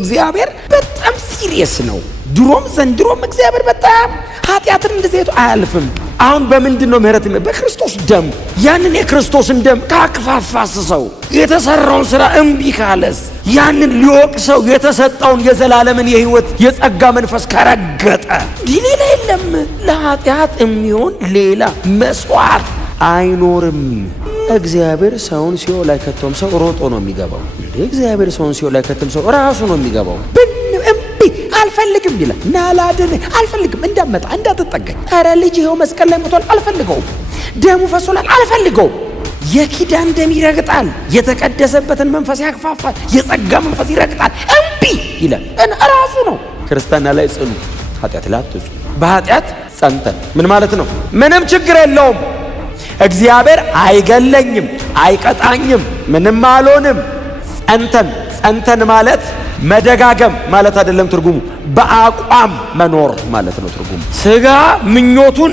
እግዚአብሔር በጣም ሲሪየስ ነው። ድሮም ዘንድሮም እግዚአብሔር በጣም ኃጢአትን እንደዚህ አያልፍም። አሁን በምንድነው ምህረት? በክርስቶስ ደም። ያንን የክርስቶስን ደም ካክፋፋሰው የተሰራውን ስራ እምቢ ካለስ ያንን ሊወቅሰው የተሰጠውን የዘላለምን የህይወት የጸጋ መንፈስ ከረገጠ ሌላ የለም። ለኃጢአት የሚሆን ሌላ መስዋዕት አይኖርም። እግዚአብሔር ሰውን ሲኦል አይከተውም። ሰው ሮጦ ነው የሚገባው። እግዚአብሔር ሰውን ሲኦል አይከተም። ሰው ራሱ ነው የሚገባው። እምቢ አልፈልግም ይላል። ናላድን አልፈልግም፣ እንዳመጣ እንዳትጠገኝ። ኧረ ልጅ ይኸው መስቀል ላይ ሞቷል፣ አልፈልገውም። ደሙ ፈሶላል፣ አልፈልገውም። የኪዳን ደም ይረግጣል፣ የተቀደሰበትን መንፈስ ያክፋፋል፣ የጸጋ መንፈስ ይረግጣል። እምቢ ይላል። ራሱ ነው። ክርስትና ላይ ጽኑ፣ ኃጢአት ላይ አትጹ። በኃጢአት ጸንተን ምን ማለት ነው? ምንም ችግር የለውም። እግዚአብሔር አይገለኝም፣ አይቀጣኝም፣ ምንም አልሆንም። ጸንተን ማለት መደጋገም ማለት አይደለም ትርጉሙ፣ በአቋም መኖር ማለት ነው ትርጉሙ። ስጋ ምኞቱን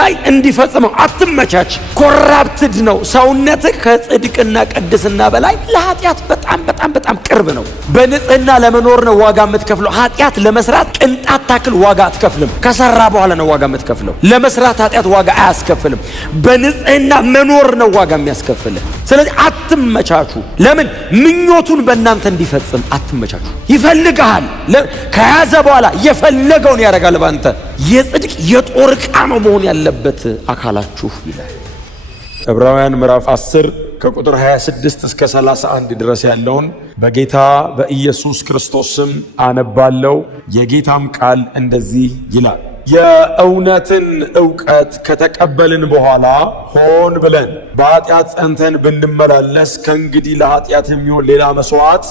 ላይ እንዲፈጽመው አትመቻች። ኮራፕትድ ነው ሰውነትህ ከጽድቅና ቅድስና በላይ ለኃጢአት በጣም ቅርብ ነው። በንጽህና ለመኖር ነው ዋጋ የምትከፍለው። ኃጢአት ለመስራት ቅንጣት ታክል ዋጋ አትከፍልም። ከሰራ በኋላ ነው ዋጋ የምትከፍለው። ለመስራት ኃጢአት ዋጋ አያስከፍልም። በንጽህና መኖር ነው ዋጋ የሚያስከፍልህ። ስለዚህ አትመቻቹ። ለምን? ምኞቱን በእናንተ እንዲፈጽም አትመቻቹ። ይፈልግሃል፣ ከያዘ በኋላ የፈለገውን ያደርጋል ባንተ። የጽድቅ የጦር ዕቃ ነው መሆን ያለበት አካላችሁ ይላል። ዕብራውያን ምዕራፍ 10 ከቁጥር 26 እስከ 31 ድረስ ያለውን በጌታ በኢየሱስ ክርስቶስ ስም አነባለሁ። የጌታም ቃል እንደዚህ ይላል። የእውነትን ዕውቀት ከተቀበልን በኋላ ሆን ብለን በኃጢአት ጸንተን ብንመላለስ ከእንግዲህ ለኃጢአት የሚሆን ሌላ መስዋዕት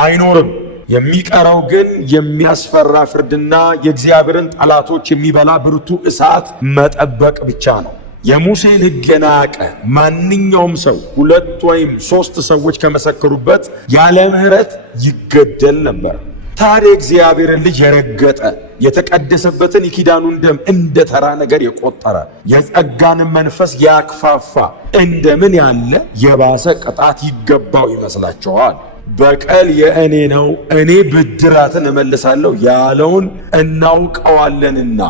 አይኖርም። የሚቀረው ግን የሚያስፈራ ፍርድና የእግዚአብሔርን ጠላቶች የሚበላ ብርቱ እሳት መጠበቅ ብቻ ነው። የሙሴን ሕግ የናቀ ማንኛውም ሰው 2 ወይም 3 ሰዎች ከመሰከሩበት ያለ ምሕረት ይገደል ነበር። ታዲያ እግዚአብሔርን ልጅ የረገጠ የተቀደሰበትን የኪዳኑን ደም እንደ ተራ ነገር የቆጠረ የጸጋንም መንፈስ ያክፋፋ እንደምን ያለ የባሰ ቅጣት ይገባው ይመስላችኋል? በቀል የእኔ ነው፣ እኔ ብድራትን እመልሳለሁ ያለውን እናውቀዋለንና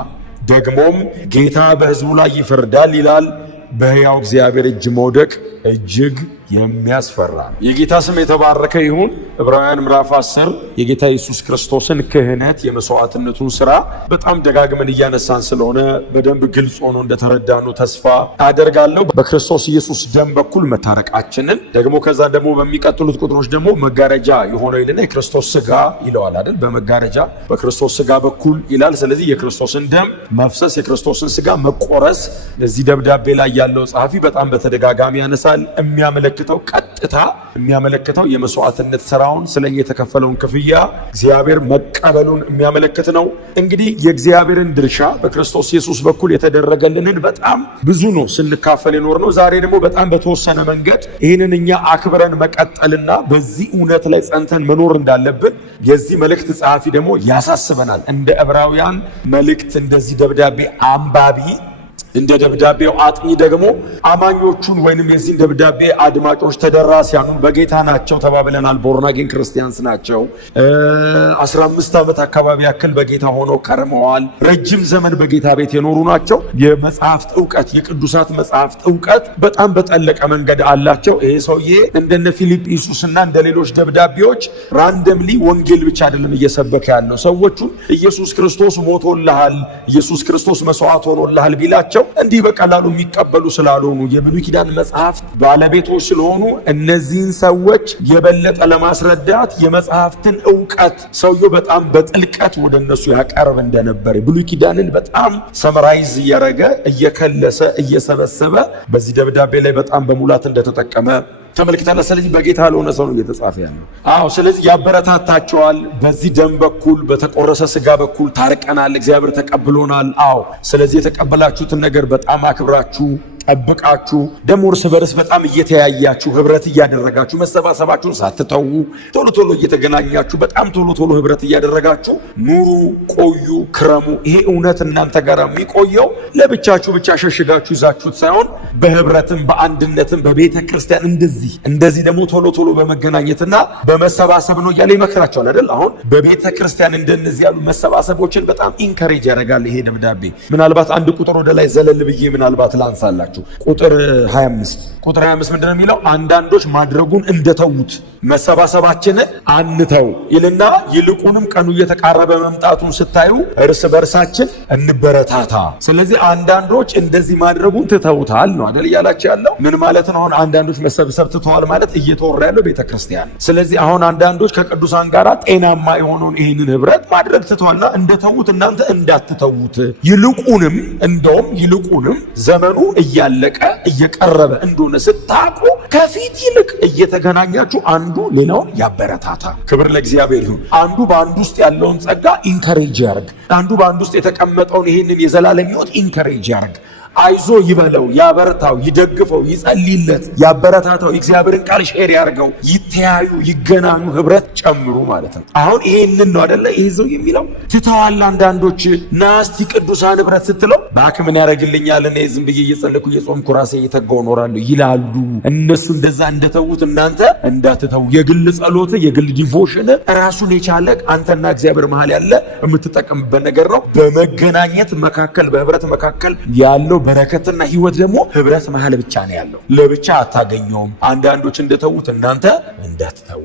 ደግሞም ጌታ በሕዝቡ ላይ ይፈርዳል ይላል። በሕያው እግዚአብሔር እጅ መውደቅ እጅግ የሚያስፈራ ነው። የጌታ ስም የተባረከ ይሁን። ዕብራውያን ምዕራፍ 10 የጌታ ኢየሱስ ክርስቶስን ክህነት የመስዋዕትነቱን ሥራ በጣም ደጋግመን እያነሳን ስለሆነ በደንብ ግልጽ ሆኖ እንደተረዳኑ ተስፋ አደርጋለሁ። በክርስቶስ ኢየሱስ ደም በኩል መታረቃችንን ደግሞ ከዛ ደግሞ በሚቀጥሉት ቁጥሮች ደግሞ መጋረጃ የሆነው ይልና የክርስቶስ ሥጋ ይለዋል አይደል? በመጋረጃ በክርስቶስ ሥጋ በኩል ይላል። ስለዚህ የክርስቶስን ደም መፍሰስ፣ የክርስቶስን ሥጋ መቆረስ እዚህ ደብዳቤ ላይ ያለው ጸሐፊ በጣም በተደጋጋሚ ያነሳል። ቀጥታ የሚያመለክተው የመስዋዕትነት ሥራውን ስለኛ የተከፈለውን ክፍያ እግዚአብሔር መቀበሉን የሚያመለክት ነው። እንግዲህ የእግዚአብሔርን ድርሻ በክርስቶስ ኢየሱስ በኩል የተደረገልንን በጣም ብዙ ነው ስንካፈል የኖር ነው። ዛሬ ደግሞ በጣም በተወሰነ መንገድ ይህንን እኛ አክብረን መቀጠልና በዚህ እውነት ላይ ጸንተን መኖር እንዳለብን የዚህ መልእክት ጸሐፊ ደግሞ ያሳስበናል። እንደ ዕብራውያን መልእክት እንደዚህ ደብዳቤ አንባቢ እንደ ደብዳቤው አጥኚ ደግሞ አማኞቹን ወይንም የዚህ ደብዳቤ አድማጮች ተደራሲያኑን በጌታ ናቸው ተባብለናል። ቦርናጌን ክርስቲያንስ ናቸው። 15 ዓመት አካባቢ ያክል በጌታ ሆነው ከርመዋል። ረጅም ዘመን በጌታ ቤት የኖሩ ናቸው። የመጽሐፍት ዕውቀት፣ የቅዱሳት መጽሐፍት ዕውቀት በጣም በጠለቀ መንገድ አላቸው። ይሄ ሰውዬ እንደነ ፊልጵስዩስና እንደ ሌሎች ደብዳቤዎች ራንደምሊ ወንጌል ብቻ አይደለም እየሰበከ ያለው። ሰዎቹን ኢየሱስ ክርስቶስ ሞቶልሃል፣ ኢየሱስ ክርስቶስ መስዋዕት ሆኖልሃል ቢላቸው እንዲህ በቀላሉ የሚቀበሉ ስላልሆኑ የብሉይ ኪዳን መጽሐፍት ባለቤቶች ስለሆኑ እነዚህን ሰዎች የበለጠ ለማስረዳት የመጽሐፍትን ዕውቀት ሰውየው በጣም በጥልቀት ወደ እነሱ ያቀርብ እንደነበር ብሉይ ኪዳንን በጣም ሰመራይዝ እያረገ እየከለሰ እየሰበሰበ በዚህ ደብዳቤ ላይ በጣም በሙላት እንደተጠቀመ ተመልክተናል። ስለዚህ በጌታ ለሆነ ሰው ነው እየተጻፈ ያለው። ስለዚህ ያበረታታቸዋል። በዚህ ደም በኩል በተቆረሰ ሥጋ በኩል ታርቀናል፣ እግዚአብሔር ተቀብሎናል። ስለዚህ የተቀበላችሁትን ነገር በጣም አክብራችሁ ጠብቃችሁ ደግሞ እርስ በርስ በጣም እየተያያችሁ ህብረት እያደረጋችሁ መሰባሰባችሁን ሳትተው ቶሎ ቶሎ እየተገናኛችሁ በጣም ቶሎ ቶሎ ህብረት እያደረጋችሁ ኑሩ፣ ቆዩ፣ ክረሙ። ይሄ እውነት እናንተ ጋር የሚቆየው ለብቻችሁ ብቻ ሸሽጋችሁ ይዛችሁት ሳይሆን በህብረትም በአንድነትም በቤተ ክርስቲያን እንደዚህ ደግሞ ቶሎ ቶሎ በመገናኘትና በመሰባሰብ ነው እያለ ይመክራቸዋል አይደል? አሁን በቤተ ክርስቲያን እንደነዚህ ያሉ መሰባሰቦችን በጣም ኢንከሬጅ ያደርጋል ይሄ ደብዳቤ። ምናልባት አንድ ቁጥር ወደ ላይ ዘለል ብዬ ምናልባት ላንሳላችሁ። ቁጥር 25 ምንድነው የሚለው? አንዳንዶች ማድረጉን እንደተዉት መሰባሰባችንን አንተው ይልና ይልቁንም ቀኑ እየተቃረበ መምጣቱን ስታዩ እርስ በርሳችን እንበረታታ። ስለዚህ አንዳንዶች እንደዚህ ማድረጉን ትተውታል ነው አይደል እያላችሁ ያለው። ምን ማለት ነው? አሁን አንዳንዶች መሰብሰብ ትተዋል ማለት እየተወራ ያለው ቤተ ክርስቲያን። ስለዚህ አሁን አንዳንዶች ከቅዱሳን ጋር ጤናማ የሆነውን ይህንን ህብረት ማድረግ ትተዋልና እንደተዉት እናንተ እንዳትተዉት፣ ይልቁንም ዘመኑ እያለቀ እየቀረበ እንደሆነ ስታውቁ ከፊት ይልቅ እየተገናኛችሁ አንዱ ሌላውን ያበረታታ። ክብር ለእግዚአብሔር ይሁን። አንዱ በአንዱ ውስጥ ያለውን ጸጋ ኢንከሬጅ ያርግ። አንዱ በአንዱ ውስጥ የተቀመጠውን ይህንን የዘላለም ሕይወት ኢንከሬጅ ያርግ። አይዞ ይበለው፣ ያበርታው፣ ይደግፈው፣ ይጸልይለት፣ ያበረታታው፣ እግዚአብሔርን ቃል ሼር ያርገው፣ ይተያዩ፣ ይገናኙ፣ ህብረት ጨምሩ ማለት ነው። አሁን ይሄንን ነው አይደለ ይዘው የሚለው። ትተዋል አንዳንዶች። ናስቲ ቅዱሳን ህብረት ስትለው ባክ ምን ያደርግልኛል እኔ ዝም ብዬ እየጸለይኩ እየጾምኩ ራሴ እየተጋው እኖራለሁ ይላሉ። እነሱ እንደዛ እንደተዉት እናንተ እንዳትተው። የግል ጸሎት፣ የግል ዲቮሽን ራሱን የቻለ አንተና እግዚአብሔር መሃል ያለ የምትጠቀምበት ነገር ነው። በመገናኘት መካከል በህብረት መካከል ያለው በረከትና ህይወት ደግሞ ህብረት መሃል ብቻ ነው ያለው። ለብቻ አታገኘውም። አንዳንዶች እንደተዉት እናንተ እንዳትተው።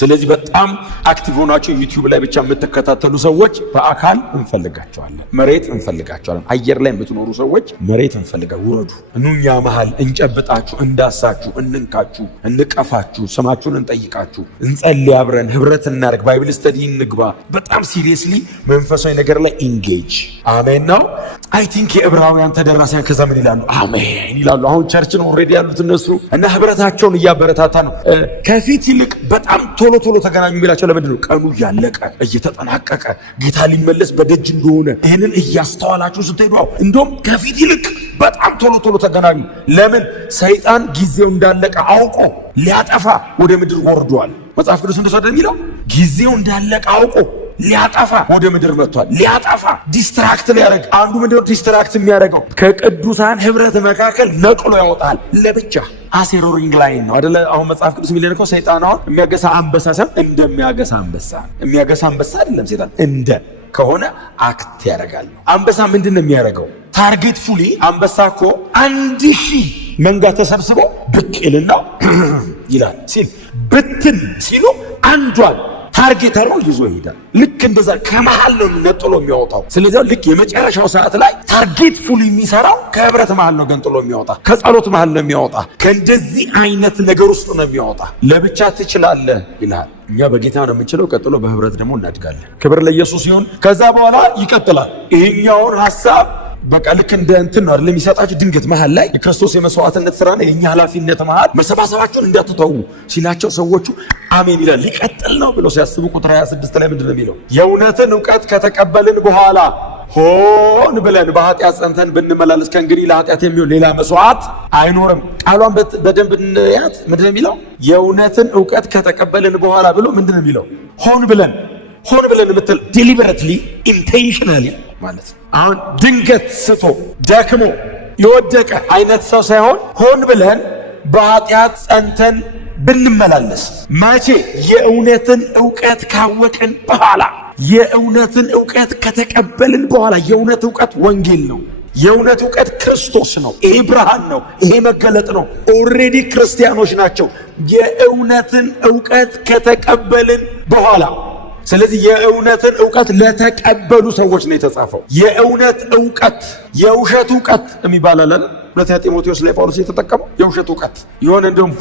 ስለዚህ በጣም አክቲቭ ሆናችሁ ዩቲዩብ ላይ ብቻ የምትከታተሉ ሰዎች በአካል እንፈልጋቸዋለን፣ መሬት እንፈልጋቸዋለን። አየር ላይ የምትኖሩ ሰዎች መሬት ውረዱ። እኛ መሃል እንጨብጣችሁ፣ እንዳሳችሁ፣ እንንካችሁ፣ እንቀፋችሁ፣ ስማችሁን እንጠይቃችሁ፣ እንጸልይ፣ አብረን ህብረት እናርግ፣ ባይብል ስተዲ እንግባ። በጣም ሲሪየስሊ መንፈሳዊ ነገር ላይ ኢንጌጅ። አሜን ነው። አይ ቲንክ የዕብራውያን ተደራሲያን ከዛ ምን ይላሉ? አሜን ይላሉ። አሁን ቸርችን ኦልሬዲ ያሉት እነሱ እና ህብረታቸውን እያበረታታ ነው። ከፊት ይልቅ በጣም ቶሎ ተገናኙ የሚላቸው ለምንድን ነው? ቀኑ እያለቀ እየተጠናቀቀ ጌታ ሊመለስ በደጅ እንደሆነ ይህንን እያስተዋላችሁ ስትሄዱ እንደውም ከፊት ይልቅ በጣም ቶሎ ተገናኙ። ለምን? ሰይጣን ጊዜው እንዳለቀ አውቆ ሊያጠፋ ወደ ምድር ወርዷል። መጽሐፍ ቅዱስ እንደሰደ የሚለው ጊዜው እንዳለቀ አውቆ ሊያጠፋ ወደ ምድር መጥቷል። ሊያጠፋ ዲስትራክት ሊያደርግ። አንዱ ምንድነው ዲስትራክት የሚያደርገው? ከቅዱሳን ህብረት መካከል ነቅሎ ያወጣል ለብቻ። አሴሮሪንግ ላይን ነው አይደለ? አሁን መጽሐፍ ቅዱስ የሚለን እኮ ሰይጣን አሁን የሚያገሳ አንበሳ ሳይሆን እንደሚያገሳ አንበሳ። የሚያገሳ አንበሳ አይደለም ሰይጣን። እንደ ከሆነ አክት ያደርጋል። አንበሳ ምንድን ነው የሚያደርገው? ታርጌት ፉሊ አንበሳ እኮ 1000 መንጋ ተሰብስበው ብቅ ይልና ይላል ሲል ብትን ሲሉ አንዷን ታርጌት አለው ይዞ ይሄዳል። ልክ እንደዛ ከመሃል ነው ነጥሎ የሚያወጣው። ስለዚህ ልክ የመጨረሻው ሰዓት ላይ ታርጌት ፉል የሚሰራው ከህብረት መሃል ነው ገንጥሎ የሚያወጣ፣ ከጸሎት መሃል ነው የሚያወጣ፣ ከእንደዚህ አይነት ነገር ውስጥ ነው የሚያወጣ። ለብቻ ትችላለህ ይላል። እኛ በጌታ ነው የምንችለው። ቀጥሎ በህብረት ደግሞ እናድጋለን። ክብር ለኢየሱስ ይሁን። ከዛ በኋላ ይቀጥላል። ይሄኛውን ሐሳብ በቃ ልክ እንደ እንትን ነው አይደል የሚሰጣችሁ። ድንገት መሃል ላይ የክርስቶስ የመስዋዕትነት ስራ ነው የኛ ኃላፊነት መሃል መሰባሰባችሁን እንዳትተው ሲላቸው ሰዎቹ አሜን ይላል። ሊቀጥል ነው ብለው ሲያስቡ ቁጥር 26 ላይ ምንድነው የሚለው? የእውነትን ዕውቀት ከተቀበልን በኋላ ሆን ብለን በኃጢአት ጸንተን ብንመላለስ ከእንግዲህ ለኃጢአት የሚሆን ሌላ መስዋዕት አይኖርም። ቃሏን በደንብ እንያት። ምንድነው የሚለው? የእውነትን ዕውቀት ከተቀበልን በኋላ ብሎ ምንድነው የሚለው? ሆን ብለን የምትል ዲሊበሬትሊ ኢንቴንሽናሊ ማለት ነው። አሁን ድንገት ስቶ ደክሞ የወደቀ አይነት ሰው ሳይሆን ሆን ብለን በኃጢአት ጸንተን ብንመላለስ። መቼ? የእውነትን ዕውቀት ካወቅን በኋላ፣ የእውነትን ዕውቀት ከተቀበልን በኋላ። የእውነት ዕውቀት ወንጌል ነው። የእውነት ዕውቀት ክርስቶስ ነው። ይሄ ብርሃን ነው። ይሄ መገለጥ ነው። ኦልሬዲ ክርስቲያኖች ናቸው። የእውነትን ዕውቀት ከተቀበልን በኋላ። ስለዚህ የእውነትን ዕውቀት ለተቀበሉ ሰዎች ነው የተጻፈው። የእውነት ዕውቀት፣ የውሸት ዕውቀት የሚባል አለ። ሁለተኛ ጢሞቴዎስ ላይ ጳውሎስ የተጠቀመው የውሸት ዕውቀት የሆነ እንደውም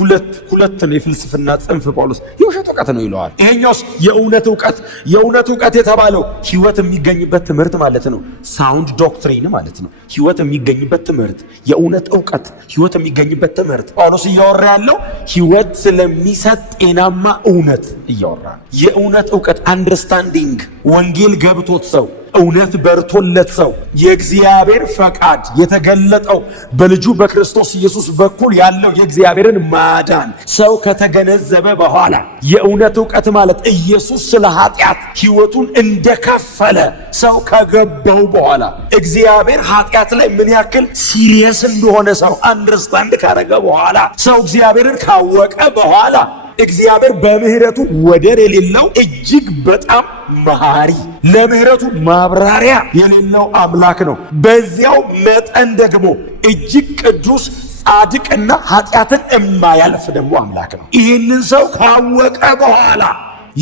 ሁለት ነው የፍልስፍና ጽንፍ ጳውሎስ የውሸት ዕውቀት ነው ይለዋል። ይሄኛውስ የእውነት ዕውቀት። የእውነት ዕውቀት የተባለው ሕይወት የሚገኝበት ትምህርት ማለት ነው። ሳውንድ ዶክትሪን ማለት ነው። ሕይወት የሚገኝበት ትምህርት፣ የእውነት ዕውቀት፣ ሕይወት የሚገኝበት ትምህርት። ጳውሎስ እያወራ ያለው ሕይወት ስለሚሰጥ ጤናማ እውነት እያወራ ነው። የእውነት ዕውቀት አንደርስታንዲንግ፣ ወንጌል ገብቶት ሰው እውነት በርቶለት ሰው የእግዚአብሔር ፈቃድ የተገለጠው በልጁ በክርስቶስ ኢየሱስ በኩል ያለው የእግዚአብሔርን ማዳን ሰው ከተገነዘበ በኋላ የእውነት ዕውቀት ማለት ኢየሱስ ስለ ኃጢአት ሕይወቱን እንደከፈለ ሰው ከገባው በኋላ እግዚአብሔር ኃጢአት ላይ ምን ያክል ሲሪየስ እንደሆነ ሰው አንደርስታንድ ካረገ በኋላ ሰው እግዚአብሔርን ካወቀ በኋላ እግዚአብሔር በምህረቱ ወደር የሌለው እጅግ በጣም መሐሪ ለምህረቱ ማብራሪያ የሌለው አምላክ ነው። በዚያው መጠን ደግሞ እጅግ ቅዱስ ጻድቅና ኃጢአትን የማያልፍ ደግሞ አምላክ ነው። ይህንን ሰው ካወቀ በኋላ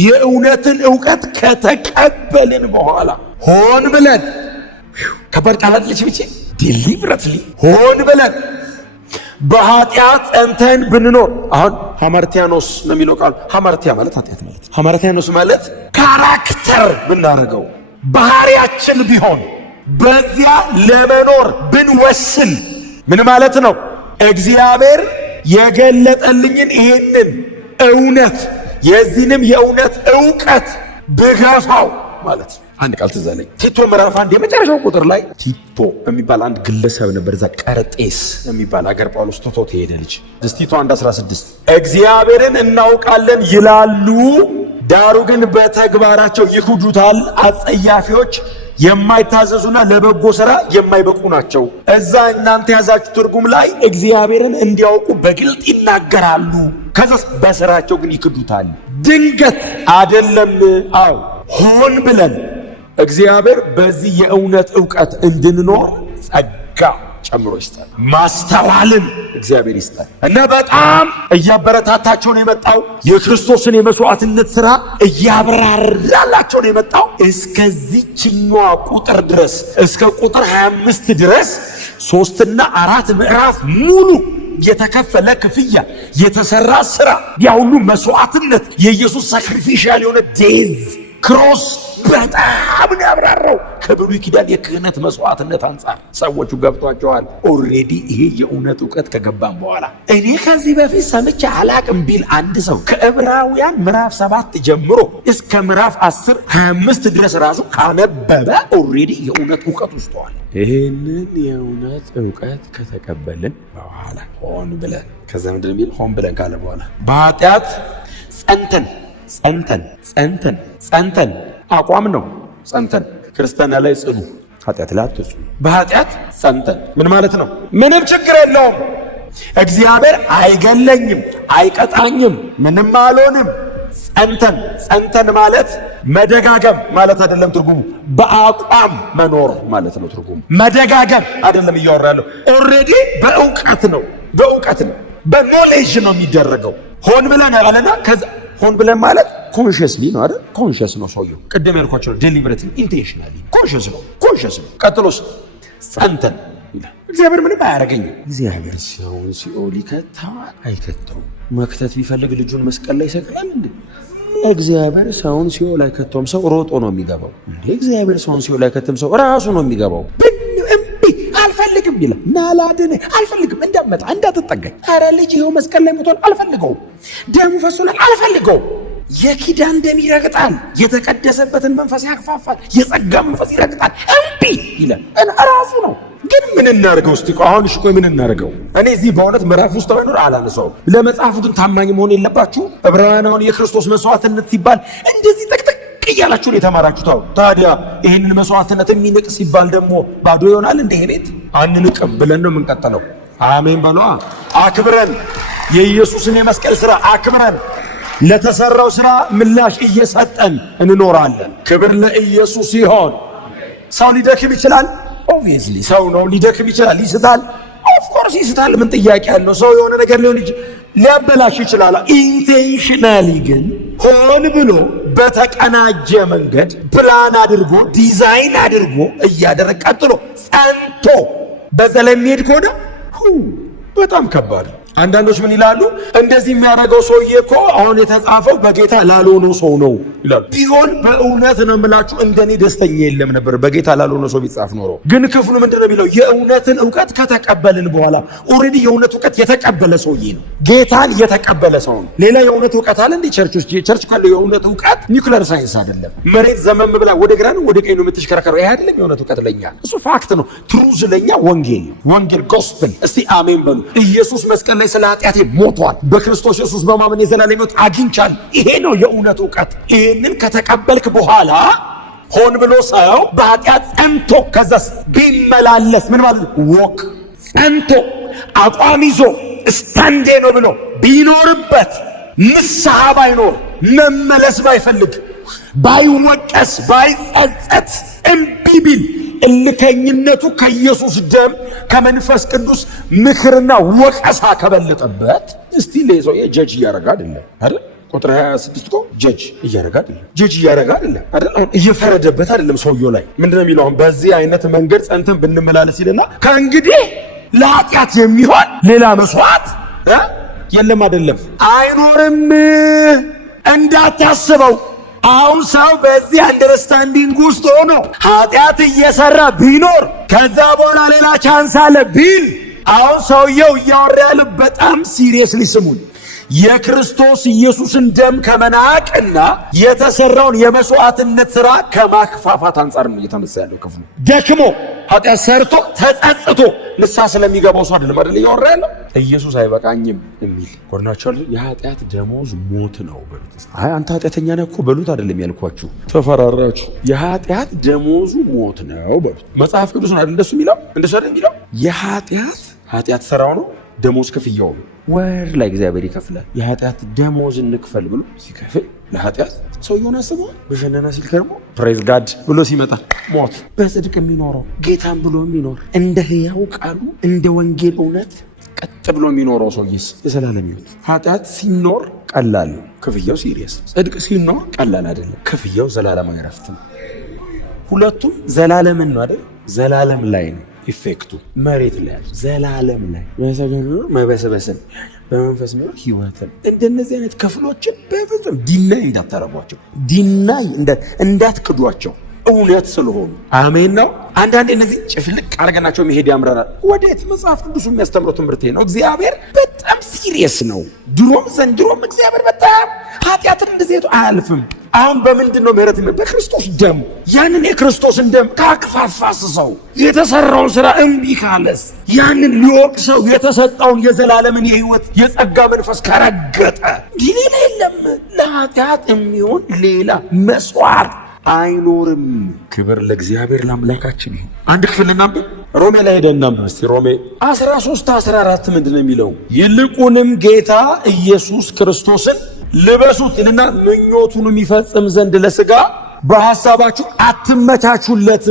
የእውነትን ዕውቀት ከተቀበልን በኋላ ሆን ብለን ከባድ ቃላት ልችብቼ ዲሊብረትሊ ሆን ብለን በኃጢአት ጸንተን ብንኖር አሁን ሐማርቲያኖስ ነው የሚለው ቃል። ሐማርቲያ ማለት ኃጢአት ማለት፣ ሐማርቲያኖስ ማለት ካራክተር ብናደርገው ባህሪያችን ቢሆን በዚያ ለመኖር ብንወስን ምን ማለት ነው? እግዚአብሔር የገለጠልኝን ይሄንን እውነት የዚህንም የእውነት ዕውቀት ብገፋው ማለት ነው። አንድ ቃል ትዝ አለኝ። ቲቶ ምዕራፍ 1 የመጨረሻው ቁጥር ላይ ቲቶ የሚባል አንድ ግለሰብ ነበር። እዛ ቀርጤስ የሚባል አገር ጳውሎስ ትቶት ሄደ ልጅ። ቲቶ 1:16 እግዚአብሔርን እናውቃለን ይላሉ፣ ዳሩ ግን በተግባራቸው ይክዱታል። አጸያፊዎች፣ የማይታዘዙና ለበጎ ሥራ የማይበቁ ናቸው። እዛ እናንተ ያዛችሁ ትርጉም ላይ እግዚአብሔርን እንዲያውቁ በግልጥ ይናገራሉ፣ ከዛስ በሥራቸው ግን ይክዱታል። ድንገት አይደለም፣ አዎ ሆን ብለን እግዚአብሔር በዚህ የእውነት ዕውቀት እንድንኖር ጸጋ ጨምሮ ይስጣል። ማስተዋልን እግዚአብሔር ይስጣል እና በጣም እያበረታታቸው ነው የመጣው። የክርስቶስን የመስዋዕትነት ሥራ እያብራራላቸው ነው የመጣው። እስከዚህኛዋ ቁጥር ድረስ እስከ ቁጥር 25 ድረስ 3 እና 4 ምዕራፍ ሙሉ የተከፈለ ክፍያ የተሰራ ሥራ ያ ሁሉ መስዋዕትነት የኢየሱስ ሳክሪፊሻል የሆነ ዴዝ ክሮስ በጣም ነው ያብራራው። ከብሉይ ኪዳን የክህነት መስዋዕትነት አንጻር ሰዎቹ ገብቷቸዋል። ኦልሬዲ ይሄ የእውነት ዕውቀት ከገባን በኋላ እኔ ከዚህ በፊት ሰምቼ አላቅም ቢል አንድ ሰው ከዕብራውያን ምዕራፍ 7 ጀምሮ እስከ ምዕራፍ 10-25 ድረስ ራሱ ካነበበ ኦልሬዲ የእውነት ዕውቀት ውስጠዋል። ይህንን የእውነት ዕውቀት ከተቀበልን በኋላ ሆን ብለን ከዛ ምንድን የሚል ሆን ብለን ካለ በኋላ በኃጢአት ጸንተን አቋም ነው። ጸንተን ክርስትና ላይ ጽኑ፣ ኃጢአት ላይ አትጽኑ። በኃጢአት ጸንተን ምን ማለት ነው? ምንም ችግር የለውም፣ እግዚአብሔር አይገለኝም፣ አይቀጣኝም፣ ምንም አልሆንም። ጸንተን ማለት መደጋገም ማለት አይደለም ትርጉሙ። በአቋም መኖር ማለት ነው ትርጉሙ። መደጋገም አይደለም እያወራለሁ። ኦልሬዲ በእውቀት ነው በኖሌጅ ነው የሚደረገው። ሆን ብለን ያለና ከዛ ሆን ብለን ማለት ኮንሽስሊ ነው አይደል? ኮንሽስ ነው ሰውየው። ቅድም ያልኳቸው ዴሊበሬትሊ ኢንቴንሽናሊ ኮንሽስ ነው። ቀጥሎስ ጸንተን ይላል። እግዚአብሔር ምንም አያደርገኝም። እግዚአብሔር ሰውን ሲኦል ይከተዋል አይከተውም? መክተት ቢፈልግ ልጁን መስቀል ላይ ይሰቅላል እንዴ? እግዚአብሔር ሰውን ሲኦል አይከተውም። ሰው ሮጦ ነው የሚገባው እንዴ? እግዚአብሔር ሰውን ሲኦል አይከተም። ሰው ራሱ ነው የሚገባው። አልፈልግም ይላል። ናላድን አልፈልግም፣ እንዳመጣ እንዳትጠጋኝ። ኧረ ልጅ ይኸው መስቀል ላይ ሞቷል፣ አልፈልገውም። ደሙ ፈሶላል፣ አልፈልገውም። የኪዳን ደም ይረግጣል፣ የተቀደሰበትን መንፈስ ያክፋፋል፣ የጸጋ መንፈስ ይረግጣል። እምቢ ይላል። ራሱ ነው። ግን ምን እናርገው? እስቲ አሁን እሺ፣ ቆይ ምን እናርገው? እኔ እዚህ በእውነት ምዕራፍ ውስጥ ባይኖር አላነሳውም። ለመጽሐፉ ግን ታማኝ መሆን የለባችሁ። ዕብራውያን አሁን የክርስቶስ መስዋዕትነት ሲባል እንደዚህ ጠቅጠቅ እያላችሁ ነው የተማራችሁት። ታዲያ ይህንን መስዋዕትነት የሚንቅ ሲባል ደግሞ ባዶ ይሆናል እንደ ቤት? አንንቅም ብለን ነው የምንቀጥለው። አሜን በሏ። አክብረን የኢየሱስን የመስቀል ሥራ አክብረን ለተሰራው ሥራ ምላሽ እየሰጠን እንኖራለን። ክብር ለኢየሱስ ይሆን። ሰው ሊደክም ይችላል። ኦብቪየስሊ ሰው ነው ሊደክም ይችላል። ይስታል። ኦፍኮርስ ይስታል። ምን ጥያቄ ያለው? ሰው የሆነ ነገር ሊያበላሽ ይችላል። ኢንቴንሽናሊ ግን ሆን ብሎ በተቀናጀ መንገድ ፕላን አድርጎ ዲዛይን አድርጎ እያደረገ ቀጥሎ ጸንቶ በዛ ላይ የሚሄድ ከሆነ በጣም ከባድ አንዳንዶች ምን ይላሉ? እንደዚህ የሚያደርገው ሰውዬ እኮ አሁን የተጻፈው በጌታ ላልሆነው ሰው ነው ይላሉ። ቢሆን በእውነት ነው የምላችሁ እንደኔ ደስተኛ የለም ነበር በጌታ ላልሆነው ሰው ቢጻፍ ኖሮ። ግን ክፍሉ ምንድነው የሚለው? የእውነትን ዕውቀት ከተቀበልን በኋላ ኦሬዲ የእውነት ዕውቀት የተቀበለ ሰውዬ ነው። ጌታን የተቀበለ ሰው ነው። ሌላ የእውነት ዕውቀት አለ እንዴ? ቸርች ካለው የእውነት ዕውቀት ኒውክሌር ሳይንስ አይደለም። መሬት ዘመም ብላ ወደ ግራ ነው ወደ ቀኝ ነው የምትሽከረከረው። ይሄ አይደለም የእውነት ዕውቀት ለኛ። እሱ ፋክት ነው። ትሩዝ ለኛ ወንጌል ጎስፕል። እስቲ አሜን በሉ። ኢየሱስ መስቀል ላይ ስለ ኃጢአቴ ሞቷል። በክርስቶስ ኢየሱስ በማመን የዘላለም ሕይወት አግኝቻለሁ። ይሄ ነው የእውነት ዕውቀት። ይሄንን ከተቀበልክ በኋላ ሆን ብሎ ሰው በኃጢአት ጸንቶ ከዛስ ቢመላለስ ምን ማለት ነው? ወክ ጸንቶ አቋም ይዞ ስታንዴ ነው ብሎ ቢኖርበት ንስሐ ባይኖር መመለስ ባይፈልግ ባይወቀስ ባይጸጸት እምቢ ቢል እልከኝነቱ ከኢየሱስ ደም ከመንፈስ ቅዱስ ምክርና ወቀሳ ከበለጠበት እስቲ ለሰው የጀጅ እያረጋ አይደለም ቁጥር 26 እኮ ጀጅ እያረጋ አይደለም እየፈረደበት አይደለም ሰውየው ላይ ምንድነው የሚለው? በዚህ አይነት መንገድ ጸንተን ብንመላለስ ይልና ከእንግዲህ ለኃጢአት የሚሆን ሌላ መስዋዕት የለም አይደለም አይኖርም እንዳታስበው። አሁን ሰው በዚህ አንደርስታንዲንግ ውስጥ ሆኖ ኃጢአት እየሰራ ቢኖር ከዛ በኋላ ሌላ ቻንስ አለ ቢል አሁን ሰውየው እያወራ ያለ በጣም ሲሪየስሊ ስሙን። የክርስቶስ ኢየሱስን ደም ከመናቅና የተሰራውን የመስዋዕትነት ሥራ ከማክፋፋት አንጻር ነው እየተነሳ ያለው ክፍሉ። ደክሞ ኃጢአት ሰርቶ ተጸጽቶ ንስሐ ስለሚገባው ሰው አይደለም እያወራ ያለው። ኢየሱስ አይበቃኝም የሚል ጎናቸው የኃጢአት ደሞዝ ሞት ነው በሉት። አይ አንተ ኃጢአተኛ ነህ እኮ በሉት አይደለም ያልኳችሁ፣ ተፈራራችሁ። የኃጢአት ደሞዙ ሞት ነው በሉት። መጽሐፍ ቅዱስ ነው አይደል እንደሱ የሚለው? እንደሱ አይደል የሚለው? ኃጢአት ሥራው ነው፣ ደሞዝ ክፍያው ነው። ወር ላይ እግዚአብሔር ይከፍላል። የኃጢአት ደሞዝ እንክፈል ብሎ ሲከፍል ለኃጢአት ሰውየውን አስበው በሸነና ሲል ከርሞ ፕሬዝ ጋድ ብሎ ሲመጣ ሞት በጽድቅ የሚኖረው ጌታን ብሎ የሚኖር እንደ ሕያው ቃሉ እንደ ወንጌል እውነት ቀጥ ብሎ የሚኖረው ሰውዬስ የዘላለም ሕይወት። ኃጢአት ሲኖር ቀላል ነው፣ ክፍያው ሲሪየስ። ጽድቅ ሲኖር ቀላል አይደለም፣ ክፍያው ዘላለማዊ ረፍት ነው። ሁለቱም ዘላለምን ነው አይደል? ዘላለም ላይ ነው ኢፌክቱ። መሬት ላይ ያለ ዘላለም ላይ መበስበስን በመንፈስ ነው ህይወትን። እንደነዚህ አይነት ክፍሎችን በፍጹም ዲናይ እንዳታረጓቸው፣ ዲናይ እንዳትክዷቸው እውነት ስለሆኑ። አሜን ነው። አንዳንዴ እነዚህ ጭፍልቅ አረገናቸው መሄድ ያምራናል። ወዴት? መጽሐፍ ቅዱስ የሚያስተምረው ትምህርት ነው። እግዚአብሔር በጣም ሲሪየስ ነው። ድሮም ዘንድሮም እግዚአብሔር በጣም ኃጢአትን እንደዚህ አያልፍም። አሁን በምንድን ነው ምህረት? በክርስቶስ ደም። ያንን የክርስቶስን ደም ካክፋፋስሰው የተሰራውን ስራ እምቢ ካለስ ያንን ሊወቅሰው የተሰጠውን የዘላለምን የህይወት የጸጋ መንፈስ ከረገጠ ሌላ የለም። ለኃጢአት የሚሆን ሌላ መስዋዕት አይኖርም። ክብር ለእግዚአብሔር ለአምላካችን ይሁን። አንድ ክፍል እናንብብ። ሮሜ ላይ ሄደን እናንብብ እስቲ። ሮሜ 13:14 ምንድን ነው የሚለው? ይልቁንም ጌታ ኢየሱስ ክርስቶስን ልበሱት ይልና ምኞቱን ይፈጽም ዘንድ ለሥጋ በሐሳባችሁ አትመቻቹለት።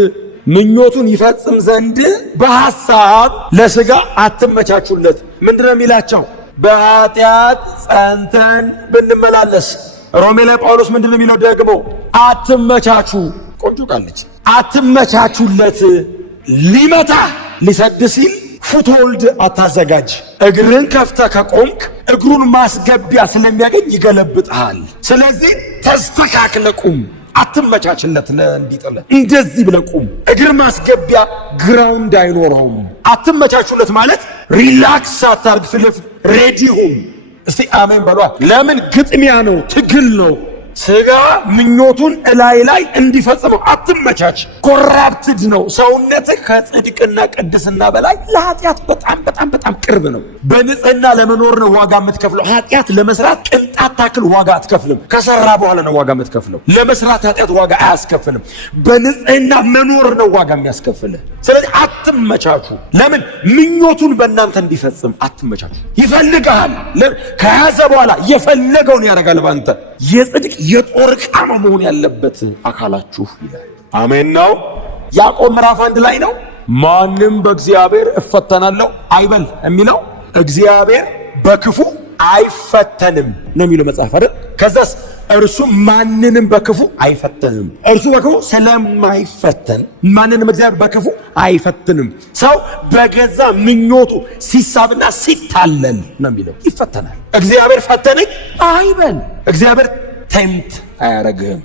ምኞቱን ይፈጽም ዘንድ በሐሳብ ለሥጋ አትመቻቹለት። ምንድነው የሚላቸው? በኃጢአት ጸንተን ብንመላለስ። ሮሜ ላይ ጳውሎስ ምንድነው የሚለው ደግሞ? አትመቻቹ። ቆንጆ ቃለች። አትመቻቹለት። ሊመታ ሊሰድ ሲል ፉትሆልድ አታዘጋጅ። እግርን ከፍተህ ከቆምክ እግሩን ማስገቢያ ስለሚያገኝ ይገለብጥሃል። ስለዚህ ተስተካክለ ቁም። አትመቻችለት ለእንዲጥለ እንደዚህ ብለህ ቁም። እግር ማስገቢያ ግራውንድ አይኖረውም። አትመቻቹለት ማለት ሪላክስ አታርግ፣ ፍልፍ ሬዲ ሁን። እስቲ አሜን በሏ። ለምን? ግጥሚያ ነው፣ ትግል ነው። ሥጋ ምኞቱን እላይ ላይ እንዲፈጽመው አትመቻች። ኮራፕትድ ነው ሰውነትህ። ከጽድቅና ቅድስና በላይ ለኃጢአት በጣም በጣም በጣም ቅርብ ነው። በንጽህና ለመኖር ነው ዋጋ የምትከፍለው። ኃጢአት ለመስራት ቅንጣት ታክል ዋጋ አትከፍልም። ከሰራ በኋላ ነው ዋጋ የምትከፍለው። ለመስራት ኃጢአት ዋጋ አያስከፍልም። በንጽህና መኖር ነው ዋጋ የሚያስከፍልህ። ስለዚህ አትመቻቹ። ለምን? ምኞቱን በእናንተ እንዲፈጽም አትመቻቹ። ይፈልግሃል። ከያዘ በኋላ የፈለገውን ያደርጋል ባንተ። የጽድቅ የጦር ዕቃ መሆን ያለበት አካላችሁ ይላል። አሜን ነው። ያዕቆብ ምዕራፍ 1 ላይ ነው ማንም በእግዚአብሔር እፈተናለሁ አይበል የሚለው። እግዚአብሔር በክፉ አይፈተንም ነው የሚለው መጽሐፍ አይደል? ከዛስ እርሱ ማንንም በክፉ አይፈትንም። እርሱ በክፉ ስለማይፈተን ማንንም እግዚአብሔር በክፉ አይፈትንም። ሰው በገዛ ምኞቱ ሲሳብና ሲታለል ነው የሚለው ይፈተናል። እግዚአብሔር ፈተነኝ አይበል። እግዚአብሔር ቴምፕት አያረግም።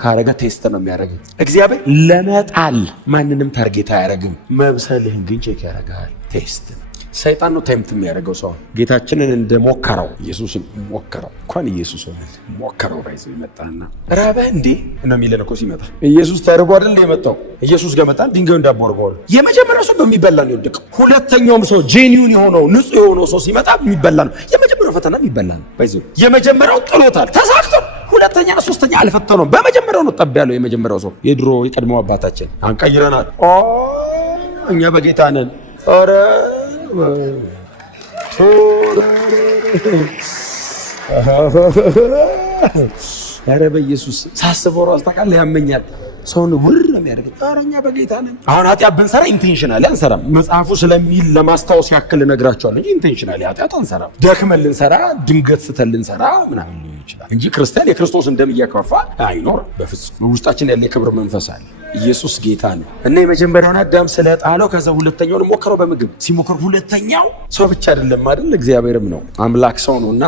ካረገ ቴስት ነው የሚያረግም። እግዚአብሔር ለመጣል ማንንም ታርጌት አያረግም። መብሰልህን ግን ቼክ ያረጋል። ቴስት ሰይጣን ነው ቴምፕት የሚያደርገው ሰው። ጌታችንን እንደሞከረው ኢየሱስን ሞከረው። እንኳን ኢየሱስ ሆነ ሞከረው። ባይዘው ይመጣና ራበህ እንዴ ነው የሚለን እኮ ሲመጣ። ኢየሱስ ተርቦ አይደል የመጣው? ኢየሱስ ጋር መጣን፣ ድንጋዩን ዳቦ አድርገው። የመጀመሪያው ሰው በሚበላ ነው የወደቀው። ሁለተኛውም ሰው ጄኒውን የሆነው ንጹህ የሆነው ሰው ሲመጣ የሚበላ ነው። የመጀመሪያው ፈተና የሚበላ ነው። ባይዘው የመጀመሪያው ጥሎታል፣ ተሳክቶ ሁለተኛና ሶስተኛ አልፈተነውም። በመጀመሪያው ነው ጠብ ያለው የመጀመሪያው ሰው። የድሮ የቀድሞ አባታችን አንቀይረናል። እኛ በጌታ ነን። ኧረ ኧረ በኢየሱስ ሳስበው ራሱ ታውቃለህ ያመኛል። ሰውን ውር ነው የሚያደርገው። ኧረ እኛ በጌታ ነን። አሁን ኃጢአት ብንሰራ ኢንቴንሽናሊ አንሰራም። መጽሐፉ ስለሚል ለማስታወስ ያክል እነግራቸዋለሁ እንጂ ኢንቴንሽናሊ ኃጢአት አንሰራም። ደክመን ልንሰራ፣ ድንገት ስተን ልንሰራ ምናምን ሊሆን ይችላል እንጂ ክርስቲያን የክርስቶስን ደም እያከፋ አይኖርም በፍጹም። ውስጣችን ያለ የክብር መንፈስ አለ። ኢየሱስ ጌታ ነው እና የመጀመሪያውን አዳም ስለጣለው ከዛ ሁለተኛውን ሞከረው በምግብ ሲሞክር፣ ሁለተኛው ሰው ብቻ አይደለም አይደል እግዚአብሔርም ነው አምላክ ሰው ነውና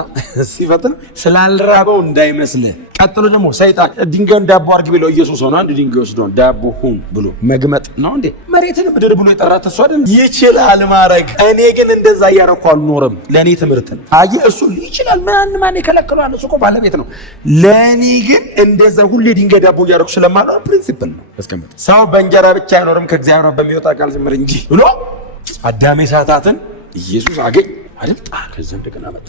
ሲፈትን ስላልራበው እንዳይመስልህ። ቀጥሎ ደግሞ ሰይጣን ድንጋዩን ዳቦ አድርግ ቢለው ኢየሱስ ሆነ አንድ ድንጋይ ወስዶ ዳቦ ሁን ብሎ መግመጥ ነው እንዴ? መሬትን ምድር ብሎ የጠራት እሱ አይደል? ይችላል ማድረግ። እኔ ግን እንደዛ እያረኩ አልኖርም። ለእኔ ትምህርት ነው። አየህ እሱ ይችላል። ማን ይከለክለዋል? እሱ እኮ ባለቤት ነው። ለእኔ ግን እንደዛ ሁሌ ድንጋይ ዳቦ እያረኩ ስለማልኖር ፕሪንሲፕል ነው። ሰው በእንጀራ ብቻ አይኖርም ከእግዚአብሔር በሚወጣ ቃል ጭምር እንጂ ብሎ አዳሜ ሰዓታትን ኢየሱስ አገኝ አይደል? ከዛ እንደገና መጣ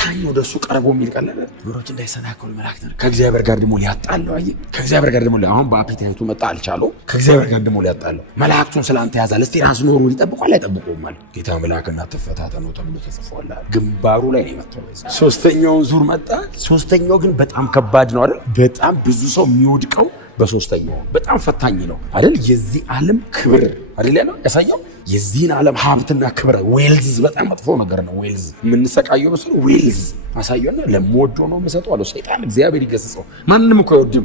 ፈታኝ ወደሱ ቀርቦ የሚል ቃል ነገሮች እንዳይሰናከሉ መላእክት ከእግዚአብሔር ጋር ደግሞ ሊያጣለው። አየህ ከእግዚአብሔር ጋር ደግሞ አሁን በአፒታይቱ መጣ አልቻለው። ከእግዚአብሔር ጋር ደግሞ ሊያጣለው መላእክቱን ስላንተ ያዛል። እስቲ ራስ ኖሩ ይጠብቋል አይጠብቁም ማለት ጌታ መልአክና ተፈታተኑ ተብሎ ተጽፏል። ግንባሩ ላይ ነው የመጣው። ሶስተኛውን ዙር መጣ። ሶስተኛው ግን በጣም ከባድ ነው አይደል? በጣም ብዙ ሰው የሚወድቀው በሶስተኛው በጣም ፈታኝ ነው አይደል? የዚህ ዓለም ክብር አይደል ያለው ያሳየው። የዚህን ዓለም ሀብትና ክብር ዌልዝ በጣም መጥፎ ነገር ነው። ዌልዝ የምንሰቃየው በሰው ዌልዝ አሳየውና ለምወደው ነው የምሰጠው አለው ሰይጣን። እግዚአብሔር ይገስጸው። ማንንም እኮ አይወድም፣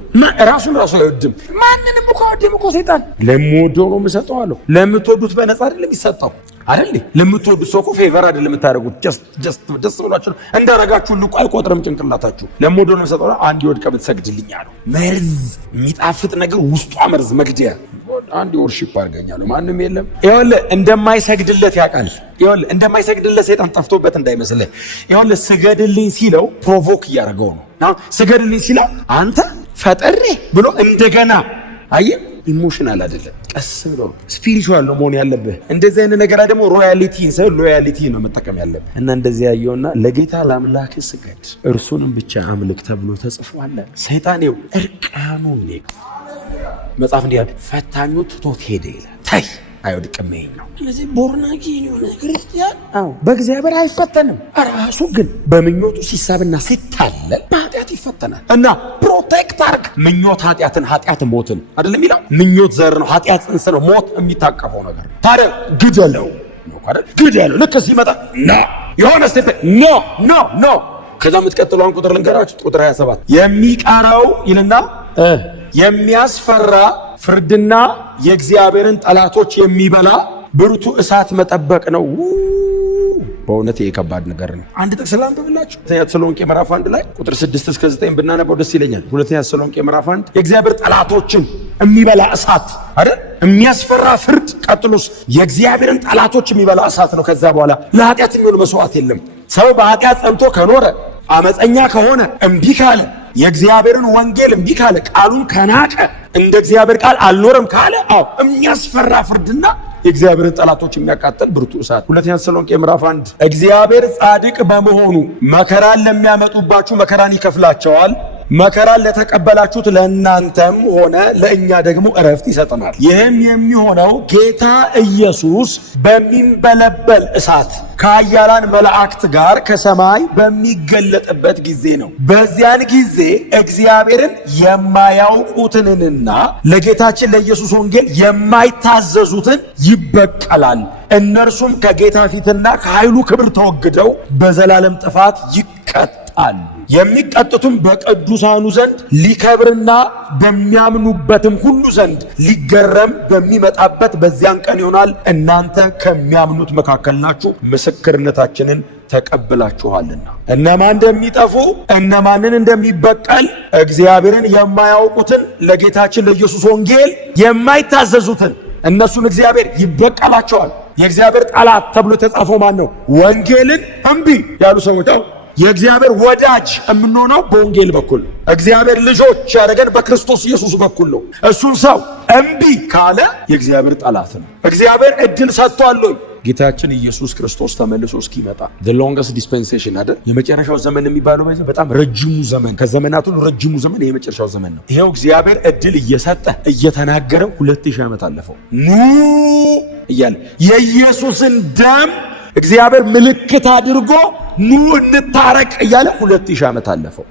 ራሱን አይወድም። ማንንም እኮ አይወድም እኮ ሰይጣን። ለምወደው ነው የምሰጠው አለው። ለምትወዱት በነፃ አይደለም የሚሰጠው አይደል? ለምትወዱት ሰው እኮ ፌቨር አይደለም የምታደርጉት። ጀስት ደስ ብሏችሁ እንዳረጋችሁ ልቆ አይቆጥርም ጭንቅላታችሁ። ለምወደው ነው የምሰጠው አንድ ይወድቀ ብትሰግድልኝ አለው። መርዝ የሚጣፍጥ ነገር ውስጧ መርዝ መግደያ አንድ ወርሺፕ አድርገኛለሁ ማንም የለም። ይኸውልህ እንደማይሰግድለት ያውቃል። ይኸውልህ እንደማይሰግድለት ሰይጣን ጠፍቶበት እንዳይመስልህ። ይኸውልህ ስገድልኝ ሲለው ፕሮቮክ እያደረገው ነው። ስገድልኝ ሲለው አንተ ፈጠሬ ብሎ እንደገና አየህ፣ ኢሞሽናል አይደለም፣ ቀስ ብሎ ስፒሪቹዋል ነው መሆን ያለብህ። እንደዚህ አይነት ነገር ደግሞ ሎያሊቲ ነው መጠቀም ያለብህ። እና እንደዚህ ያየውና ለጌታ ለአምላክ ስገድ እርሱንም ብቻ አምልክ ተብሎ ተጽፏል። ሰይጣን ይኸው እርቃኑን ነው መጽሐፍ እንዲህ ያለ ፈታኙ ትቶት ሄደ ይላል። ታይ አይወድቅም ነው። ስለዚህ ቦርናጊን የሆነ ክርስቲያን በእግዚአብሔር አይፈተንም። ራሱ ግን በምኞቱ ሲሳብና ሲታለል በኃጢአት ይፈተናል። እና ፕሮቴክት አርግ። ምኞት ኃጢአት ሞትን አይደለም የሚለው። ምኞት ዘር ነው፣ ኃጢአት ጽንስ ነው፣ ሞት የሚታቀፈው ነገር። ታዲያ ግደለው ነው አይደል? ግደለው። ልክ ሲመጣ የሆነ ስቴፕ ኖ ከዛ የምትቀጥለውን ቁጥር ልንገራችሁ። ቁጥር 27 የሚቀረው ይልና የሚያስፈራ ፍርድና የእግዚአብሔርን ጠላቶች የሚበላ ብርቱ እሳት መጠበቅ ነው። በእውነት ይሄ ከባድ ነገር ነው። አንድ ጥቅስ ላንብብላችሁ። ሁለተኛ ተሰሎንቄ ምዕራፍ 1 ላይ ቁጥር 6 እስከ 9 ብናነበው ደስ ይለኛል። ሁለተኛ ተሰሎንቄ ምዕራፍ 1 የእግዚአብሔር ጠላቶችን የሚበላ እሳት አይደል? የሚያስፈራ ፍርድ፣ ቀጥሎስ የእግዚአብሔርን ጠላቶች የሚበላ እሳት ነው። ከዛ በኋላ ለኃጢአት የሚሆን መስዋዕት የለም። ሰው በኃጢአት ጸንቶ ከኖረ፣ አመፀኛ ከሆነ፣ እምቢ ካለ፣ የእግዚአብሔርን ወንጌል እምቢ ካለ፣ ቃሉን ከናቀ፣ እንደ እግዚአብሔር ቃል አልኖርም ካለ የሚያስፈራ ፍርድና የእግዚአብሔርን ጠላቶች የሚያቃጥል ብርቱ እሳት። ሁለተኛ ተሰሎንቄ ምዕራፍ 1 እግዚአብሔር ጻድቅ በመሆኑ መከራን ለሚያመጡባችሁ መከራን ይከፍላቸዋል። መከራን ለተቀበላችሁት ለእናንተም ሆነ ለእኛ ደግሞ እረፍት ይሰጠናል። ይህም የሚሆነው ጌታ ኢየሱስ በሚንበለበል እሳት ከኃያላን መላእክት ጋር ከሰማይ በሚገለጥበት ጊዜ ነው። በዚያን ጊዜ እግዚአብሔርን የማያውቁትንና ለጌታችን ለኢየሱስ ወንጌል የማይታዘዙትን ይበቀላል። እነርሱም ከጌታ ፊትና ከኃይሉ ክብር ተወግደው በዘላለም ጥፋት ይቀጣሉ። የሚቀጥቱም በቅዱሳኑ ዘንድ ሊከብርና በሚያምኑበትም ሁሉ ዘንድ ሊገረም በሚመጣበት በዚያን ቀን ይሆናል። እናንተ ከሚያምኑት መካከል ናችሁ፣ ምስክርነታችንን ተቀብላችኋልና። እነማን እንደሚጠፉ እነማንን እንደሚበቀል እግዚአብሔርን የማያውቁትን ለጌታችን ለኢየሱስ ወንጌል የማይታዘዙትን እነሱን እግዚአብሔር ይበቀላቸዋል። የእግዚአብሔር ጠላት ተብሎ የተጻፈው ማን ነው? ወንጌልን እምቢ ያሉ ሰዎች። የእግዚአብሔር ወዳጅ የምንሆነው በወንጌል በኩል፣ እግዚአብሔር ልጆች ያደረገን በክርስቶስ ኢየሱስ በኩል ነው። እሱን ሰው እምቢ ካለ የእግዚአብሔር ጠላት ነው። እግዚአብሔር እድል ሰጥቷል። ጌታችን ኢየሱስ ክርስቶስ ተመልሶ እስኪመጣ the longest dispensation አይደል? የመጨረሻው ዘመን የሚባለው በጣም ረጅሙ ዘመን፣ ከዘመናቱ ረጅሙ ዘመን የመጨረሻው ዘመን ነው። ይሄው እግዚአብሔር እድል እየሰጠ እየተናገረው 2000 ዓመት አለፈው። ኑ እያለ የኢየሱስን ደም እግዚአብሔር ምልክት አድርጎ ኑ እንታረቅ እያለ 2000 ዓመት አለፈው።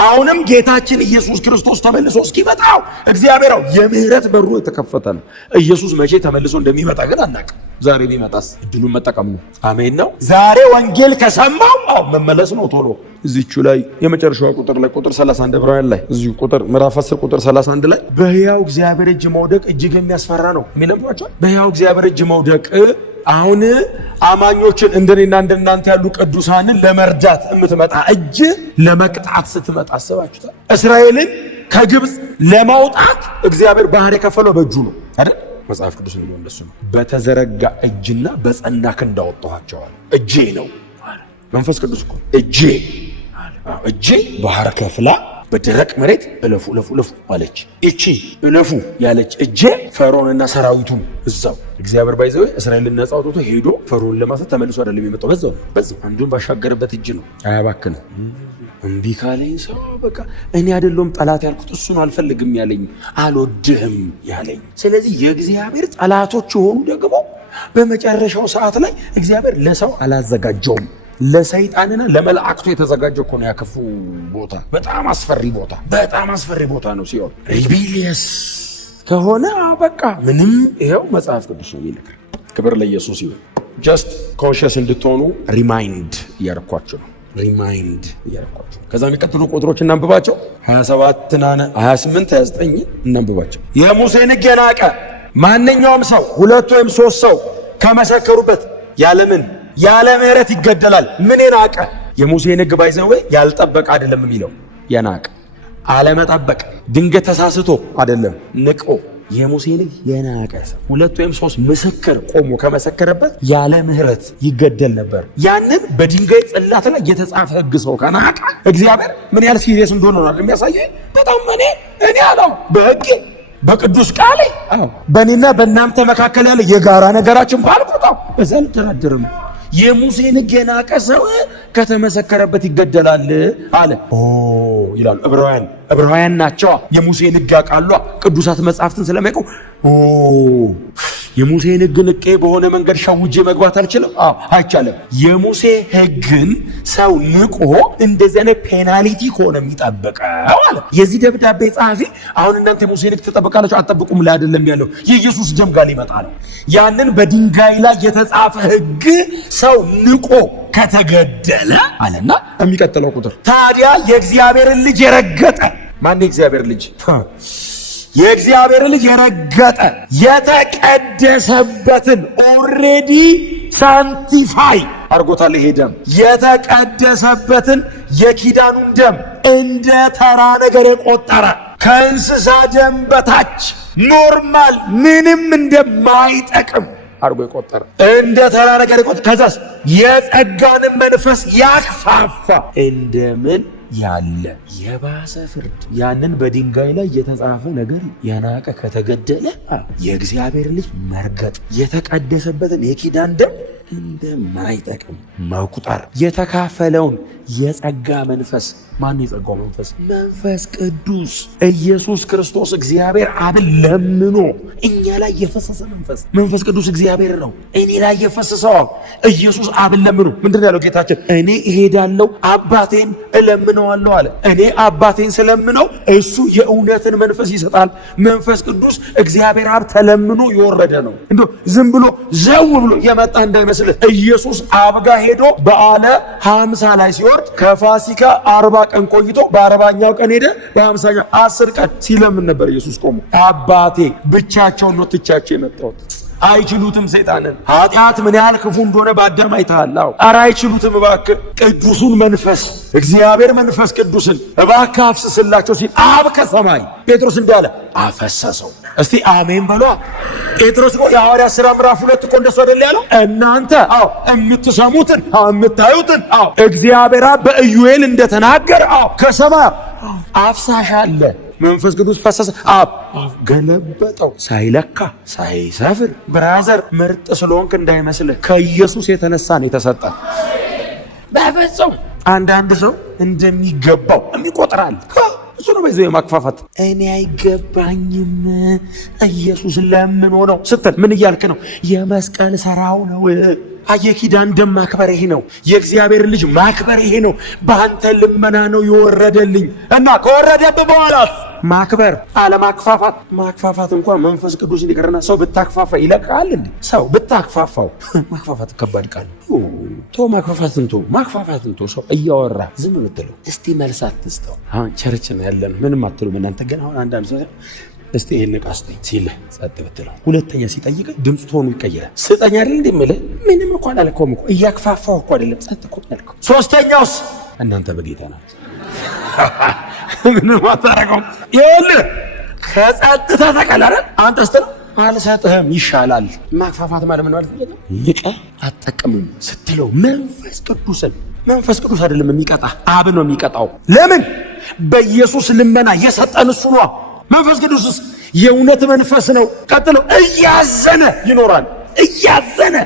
አሁንም ጌታችን ኢየሱስ ክርስቶስ ተመልሶ እስኪመጣው እግዚአብሔር የምህረት በሩ የተከፈተ ነው። ኢየሱስ መቼ ተመልሶ እንደሚመጣ ግን አናውቅም። ዛሬ ቢመጣስ እድሉን መጠቀም ነው። አሜን ነው። ዛሬ ወንጌል ከሰማው መመለስ ነው ቶሎ። እዚቹ ላይ የመጨረሻው ቁጥር ላይ ቁጥር 31 ዕብራውያን ላይ እዚሁ ቁጥር ምዕራፍ 10 ቁጥር 31 ላይ በሕያው እግዚአብሔር እጅ መውደቅ እጅግ የሚያስፈራ ነው የሚለምሯቸው። በሕያው እግዚአብሔር እጅ መውደቅ አሁን አማኞችን እንደኔና እንደናንተ ያሉ ቅዱሳንን ለመርዳት የምትመጣ እጅ ለመቅጣት ስትመጣ አስባችሁታል? እስራኤልን ከግብፅ ለማውጣት እግዚአብሔር ባህር የከፈለው በእጁ ነው አይደል? መጽሐፍ ቅዱስ የሚለው እንደሱ ነው። በተዘረጋ እጅና በጸና ክንድ አወጣኋቸዋል። እጄ ነው መንፈስ ቅዱስ እኮ እጄ ባህር ከፍላ በደረቅ መሬት እለፉ እለፉ እለፉ አለች። እቺ እለፉ ያለች እጄ ፈርዖንና ሰራዊቱን እዛው እግዚአብሔር ባይዘው እስራኤልን ነፃ አውጥቶ ሄዶ ፈርዖን ለማሰት ተመልሶ አይደለም የመጣው። በዛው አንዱን ባሻገረበት እጅ ነው። አያባክንም። እምቢ ካለኝ ሰው በቃ እኔ አይደለም ጠላት ያልኩት እሱን አልፈልግም ያለኝ አልወድህም ያለኝ። ስለዚህ የእግዚአብሔር ጠላቶች የሆኑ ደግሞ በመጨረሻው ሰዓት ላይ እግዚአብሔር ለሰው አላዘጋጀውም። ለሰይጣንና ለመላእክቱ የተዘጋጀ እኮ ነው። ያከፉ ቦታ በጣም አስፈሪ ቦታ ነው። ሲሆን ሪቢሊየስ ከሆነ በቃ ምንም ይሄው መጽሐፍ ቅዱስ ነው ይልክ። ክብር ለኢየሱስ ይሁን። ጀስት ኮንሺየስ እንድትሆኑ ሪማይንድ እያረኳችሁ ነው። ከዛ የሚቀጥሉ ቁጥሮች እናንብባቸው። 27 28 29 እናንብባቸው። የሙሴን ሕግ የናቀ ማንኛውም ሰው 2 ወይም 3 ሰው ከመሰከሩበት ያለ ምህረት ይገደላል። ምን የናቀ? የሙሴን ሕግ ባይዘው ያልጠበቀ አይደለም የሚለው የናቀ አለመጠበቅ፣ ድንገት ተሳስቶ አይደለም ንቆ። የሙሴን ሕግ የናቀ 2 ወይም 3 ምስክር ቆሞ ከመሰከረበት ያለ ምህረት ይገደል ነበር። ያንን በድንጋይ ጽላት ላይ የተጻፈ ሕግ ሰው ከናቀ እግዚአብሔር ምን ያህል ሲሪየስ እንደሆነ ነው የሚያሳየው። በጣም እኔ አለው በሕግ በቅዱስ ቃሌ በእኔና በእናንተ መካከል ያለ የጋራ ነገራችን ባልቆጣው በዛ ልደራደርም። የሙሴን ሕግ የናቀ ሰው ከተመሰከረበት ይገደላል አለ ይላሉ ዕብራውያን ናቸው። የሙሴን ሕግ ያውቃሉ። ቅዱሳት መጻሕፍትን ስለሚያውቁ የሙሴን ሕግ ንቄ በሆነ መንገድ ሸውጄ መግባት አልችልም። አይቻልም። የሙሴ ሕግን ሰው ንቆ እንደዚህ አይነት ፔናሊቲ ከሆነ የሚጠብቀው አለ። የዚህ ደብዳቤ ጸሐፊ አሁን እናንተ የሙሴን ሕግ ትጠብቃላችሁ አትጠብቁም ላይ አይደለም ያለው። የኢየሱስ ደም ጋር ሊመጣ ነው። ያንን በድንጋይ ላይ የተጻፈ ሕግ ሰው ንቆ ከተገደለ አለና የሚቀጥለው ቁጥር ታዲያ የእግዚአብሔርን ልጅ የረገጠ ማን? የእግዚአብሔር ልጅ የረገጠ የተቀደሰበትን ኦልሬዲ ሳንቲፋይ አርጎታል። ይሄ ደም የተቀደሰበትን የኪዳኑን ደም እንደ ተራ ነገር የቆጠረ ከእንስሳ ደም በታች ኖርማል ምንም እንደማይጠቅም አርጎ የቆጠረ እንደ ተራ ነገር የቆጠረ ከዛስ የጸጋንን መንፈስ ያክፋፋ እንደምን ያለ የባሰ ፍርድ። ያንን በድንጋይ ላይ የተጻፈ ነገር የናቀ ከተገደለ የእግዚአብሔር ልጅ መርገጥ፣ የተቀደሰበትን የኪዳን ደም እንደማይጠቅም መቁጠር፣ የተካፈለውን የጸጋ መንፈስ ማን? የጸጋው መንፈስ መንፈስ ቅዱስ ኢየሱስ ክርስቶስ እግዚአብሔር አብን ለምኖ እኛ ላይ የፈሰሰ መንፈስ ቅዱስ እግዚአብሔር ነው። እኔ ላይ የፈሰሰው ኢየሱስ አብን ለምኖ ምንድን ያለው ጌታችን? እኔ እሄዳለሁ አባቴን እለምነዋለሁ አለ። እኔ አባቴን ስለምነው እሱ የእውነትን መንፈስ ይሰጣል። መንፈስ ቅዱስ እግዚአብሔር አብ ተለምኖ የወረደ ነው። እንደው ዝም ብሎ ዘው ብሎ የመጣ እንዳይመስል እንዳይመስልህ ኢየሱስ አብ ጋር ሄዶ በዓለ 50 ላይ ሲወርድ ከፋሲካ 40 ቀን ቆይቶ በ40ኛው ቀን ሄደ። በ50ኛው 10 ቀን ሲለምን ነበር ኢየሱስ ቆሞ። አባቴ ብቻቸውን ነው ትቻቸው የመጣሁት። አይችሉትም። ሰይጣንን ኃጢአት ምን ያህል ክፉ እንደሆነ በአዳም አይተሃል። ኧረ አይችሉትም። እባክህ ቅዱሱን መንፈስ እግዚአብሔር መንፈስ ቅዱስን እባክህ አፍስስላቸው ሲል አብ ከሰማይ ጴጥሮስ እንዳለ አፈሰሰው። እስቲ አሜን በሏ። ጴጥሮስ እኮ የሐዋርያት ሥራ ምዕራፍ 2 እኮ እንደሱ አይደል ያለው? እናንተ የምትሰሙትን የምታዩትን እግዚአብሔር በኢዩኤል እንደተናገረ ከሰማይ አፍሳሽ አለ። መንፈስ ቅዱስ ፈሰሰ። አብ ገለበጠው ሳይለካ ሳይሰፍር። ብራዘር ምርጥ ስለሆንክ እንዳይመስልህ ከኢየሱስ የተነሳ ነው የተሰጠ። በፍጹም አንዳንድ ሰው እንደሚገባው የሚቆጥራል። እሱ ነው በዚህ የማክፋፋት። እኔ አይገባኝም ኢየሱስ ለምን ሆነው ስትል ምን እያልክ ነው? የመስቀል ሥራው ነው። የኪዳን ደም ማክበር ይሄ ነው። የእግዚአብሔር ልጅ ማክበር ይሄ ነው። በአንተ ልመና ነው የወረደልኝ እና ከወረደብህ በኋላ ማክበር አለማክፋፋት። ማክፋፋት እንኳን መንፈስ ቅዱስ ሊቀርና ሰው ብታክፋፋ ይለቃል እንዴ? ሰው ብታክፋፋው ማክፋፋት ከባድ ቃል ማክፋፋትን ቶ ሰው እያወራ ዝም ብትለው እስቲ መልሳት ትስተው። አሁን ቸርች ነው ያለን ምንም አትሉም እናንተ። ግን አሁን አንዳንድ ሰው እስቲ ይሄን ቃስጠኝ ሲል ጸጥ ብትለው ሁለተኛ ሲጠይቅ ድምጽ ቶኑ ይቀየራል። ስጠኝ አይደል እንደምልህ ምንም እኮ አላልከውም እኮ እያክፋፋው እኮ አይደለም ጸጥ እኮ ያልከው። ሶስተኛውስ እናንተ በጌታ ናችሁ ምንም አታረጋው። ይኸውልህ ከጸጥታ ተቀላረ አንተ ስትል አልሰጥህም ይሻላል። ማክፋፋት ማለት ምን ማለት ነው? ንቀህ አትጠቀምም ስትለው መንፈስ ቅዱስ አይደለም የሚቀጣ አብ ነው የሚቀጣው። ለምን? በኢየሱስ ልመና የሰጠን እሱ ነው። መንፈስ ቅዱስስ የእውነት መንፈስ ነው። ቀጥሎ እያዘነ ይኖራል። እያዘነ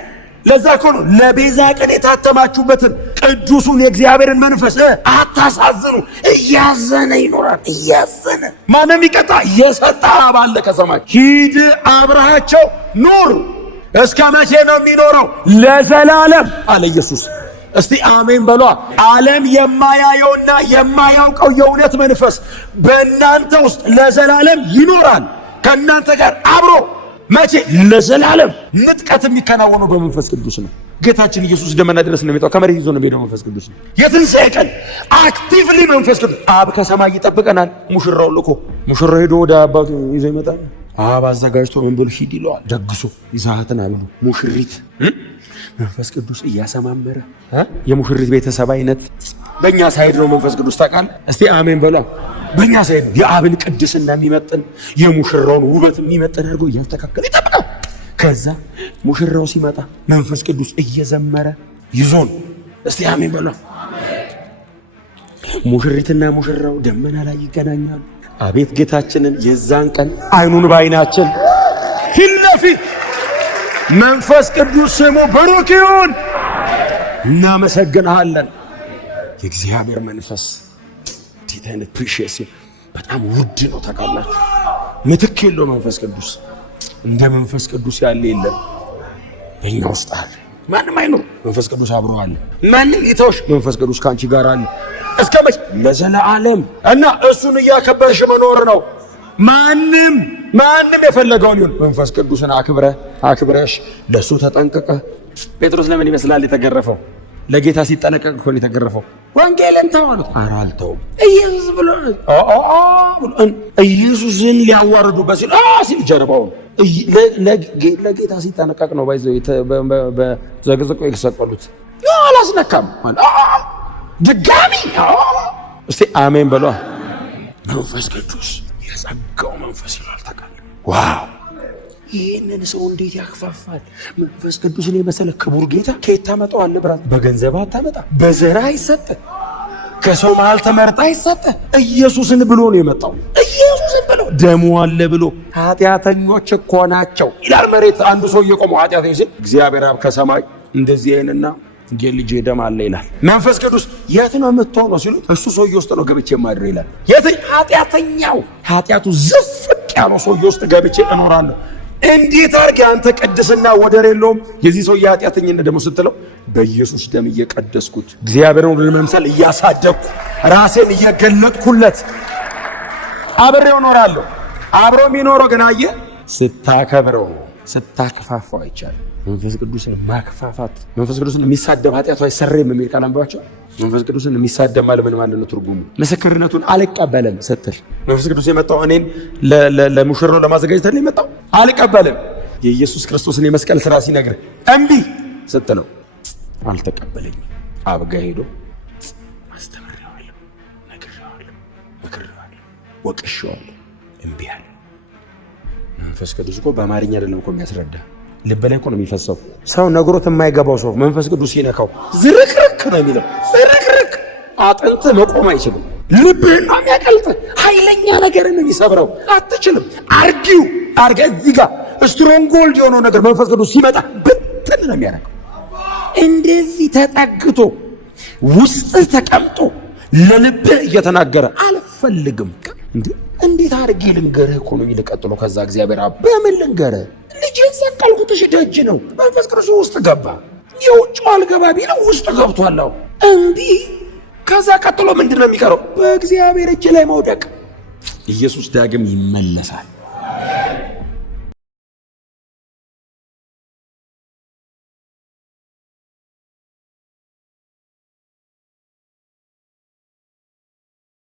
ለዛ እኮ ነው ለቤዛ ቀን የታተማችሁበትን ቅዱሱን የእግዚአብሔርን መንፈስ አታሳዝኑ። እያዘነ ይኖራል። እያዘነ ማንም ይቀጣ የሰጠ አብ አለ ከሰማይ። ሂድ አብረሃቸው ኑር። እስከ መቼ ነው የሚኖረው? ለዘላለም አለ ኢየሱስ። እስቲ አሜን በሏ። ዓለም የማያየውና የማያውቀው የእውነት መንፈስ በእናንተ ውስጥ ለዘላለም ይኖራል ከእናንተ ጋር አብሮ። መቼ? ለዘላለም። ንጥቀት የሚከናወነው በመንፈስ ቅዱስ ነው። ጌታችን ኢየሱስ ደመና ድረስ ነው የሚመጣው። ከመሬት ይዞ ነው የሚሄደው መንፈስ ቅዱስ ነው። የትንሣኤ ቀን አክቲቭሊ መንፈስ ቅዱስ አብ ከሰማይ ይጠብቀናል። ሙሽራው ልኮ ሙሽራው ሄዶ ወደ አባቱ ይዞ ይመጣል። አብ አዘጋጅቶ ምን ብሎ ሂድ ይለዋል። ደግሶ ይዛሃትን አሉ ሙሽሪት መንፈስ ቅዱስ እያሰማመረ የሙሽሪት ቤተሰብ አይነት በእኛ ሳይድ ነው መንፈስ ቅዱስ ታውቃለህ። እስቲ አሜን በሏ። በእኛ ሳይድ የአብን ቅድስና የሚመጥን የሙሽራውን ውበት የሚመጥን አድርጎ እያስተካከለ ይጠብቃል። ከዛ ሙሽራው ሲመጣ መንፈስ ቅዱስ እየዘመረ ይዞን። እስቲ አሜን በሏ። ሙሽሪትና ሙሽራው ደመና ላይ ይገናኛሉ። አቤት ጌታችንን የዛን ቀን አይኑን በአይናችን ፊት ለፊት መንፈስ ቅዱስ ስሙ ብሩክ ይሁን። እናመሰግንሃለን። የእግዚአብሔር መንፈስ እንዴት አይነት ፕሪሺየስ በጣም ውድ ነው ታውቃላችሁ። ምትክ የለው መንፈስ ቅዱስ። እንደ መንፈስ ቅዱስ ያለ የለም። በእኛ ውስጥ አለ። ማንም አይኖር። መንፈስ ቅዱስ አብሮ አለ። ማንም ይተውሽ፣ መንፈስ ቅዱስ ከአንቺ ጋር አለ። እስከ መቼ? ለዘላለም። እና እሱን እያከበርሽ መኖር ነው። ማንም የፈለገውን ይሁን መንፈስ ቅዱስን አክብረሽ ለሱ ተጠንቀቀ። ጴጥሮስ ለምን ይመስላል የተገረፈው? ለጌታ ሲጠነቀቅ እኮ ነው የተገረፈው። ወንጌልን ተው አሉት። ኧረ አልተውም ኢየሱስ ብሎ ኢየሱስን ሊያዋርዱበት ሲል ጀርባውን ለጌታ ሲጠነቀቅ ነው ባይዘው በዘቅዝቆ የተሰቀሉት። አላስነካም ድጋሚ። እስቲ አሜን በሏ። መንፈስ ቅዱስ የጸጋው መንፈስ ይላል ታውቃለህ። ዋው! ይህንን ሰው እንዴት ያክፋፋል! መንፈስ ቅዱስን የመሰለ ክቡር ጌታ ከየት ታመጣዋለህ? ብራት በገንዘብ አታመጣ፣ በዘራ አይሰጥ፣ ከሰው መሃል ተመርጣ አይሰጥ። ኢየሱስን ብሎ ነው የመጣው። ኢየሱስን ብሎ ደሙ አለ ብሎ ኃጢአተኞች እኮ ናቸው ይላል። መሬት አንዱ ሰው እየቆመው ኃጢአተኞች ሲል እግዚአብሔር አብ ከሰማይ እንደዚህ አይነና ልጅ ደም አለ ይላል። መንፈስ ቅዱስ የት ነው የምትሆነው ሲሉት እሱ ሰውዬ ውስጥ ነው ገብቼ የማድረው ይላል። የት? ኃጢአተኛው ኃጢአቱ ዝፍቅ ያለው ሰውዬ ውስጥ ገብቼ እኖራለሁ። እንዴት አድርጌ አንተ ቅድስና ወደር የለውም የዚህ ሰውዬ ኃጢአተኝነት ደግሞ ስትለው በኢየሱስ ደም እየቀደስኩት እግዚአብሔርን ለመምሰል እያሳደግኩ ራሴን እየገለጥኩለት አብሬው እኖራለሁ። አብሮ የሚኖረው ግን አየህ ስታከብረው ስታከፋፋው አይቻልም። መንፈስ ቅዱስን ማክፋፋት። መንፈስ ቅዱስን የሚሳደብ ኃጢአቱ አይሰረይም የሚል ቃል አንብባቸው። መንፈስ ቅዱስን የሚሳደብ ማለት ምን ማለት ነው? ትርጉሙ ምስክርነቱን አልቀበልም ስትል መንፈስ ቅዱስ የመጣው እኔን ለሙሽራው ለማዘጋጀት ነው የመጣው። አልቀበልም የኢየሱስ ክርስቶስን የመስቀል ሥራ ሲነግር እምቢ ስትለው አልተቀበለኝም። አብ ጋ ሄዶ አስተምሬዋለሁ፣ ነግሬዋለሁ፣ መክሬዋለሁ፣ ወቅሼዋለሁ፣ እምቢ አለ። መንፈስ ቅዱስ እኮ በአማርኛ አይደለም እኮ የሚያስረዳ ልብ ላይ እኮ ነው የሚፈሰው። ሰው ነግሮት የማይገባው ሰው መንፈስ ቅዱስ ሲነካው ዝርክርክ ነው የሚለው። ዝርክርክ አጥንት መቆም አይችልም። ልብህን ነው የሚያቀልጥ። ኃይለኛ ነገርን ነው የሚሰብረው። አትችልም። አርጊው አርገ እዚህ ጋር ስትሮንግሆልድ የሆነው ነገር መንፈስ ቅዱስ ሲመጣ ብትን ነው የሚያደርገው። እንደዚህ ተጠግቶ ውስጥህ ተቀምጦ ለልብህ እየተናገረ አልፈልግም እንዴት አድርጌ ልንገርህ እኮ ነው የሚል። ቀጥሎ ከዛ እግዚአብሔር በምን ልንገርህ? ልጄን ሰቀልኩት ደጅ ነው። መንፈስ ቅዱስ ውስጥ ገባ። የውጭው አልገባ ቢለው ውስጥ ገብቷል። እምቢ። ከዛ ቀጥሎ ምንድን ነው የሚቀረው? በእግዚአብሔር እጅ ላይ መውደቅ። ኢየሱስ ዳግም ይመለሳል።